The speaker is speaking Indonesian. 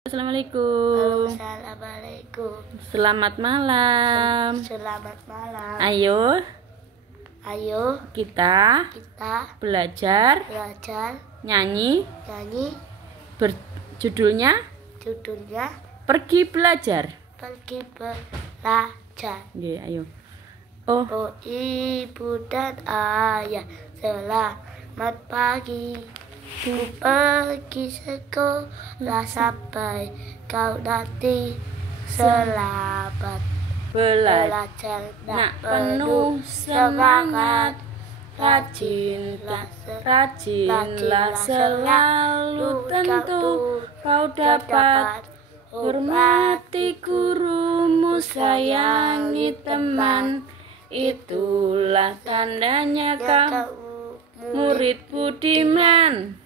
Assalamualaikum. Assalamualaikum. Selamat malam. Selamat malam. Ayo Ayo kita kita belajar belajar nyanyi nyanyi. berjudulnya Judulnya Pergi Belajar. Pergi Belajar. Oke, ayo. Oh, Oh ibu dan ayah, selamat pagi. Ku pergi sekolah sampai kau nanti. Selamat belajar, nak penuh semangat. Rajinlah selalu, tentu kau dapat hormati gurumu, sayangi teman. Itulah tandanya kau murid budiman.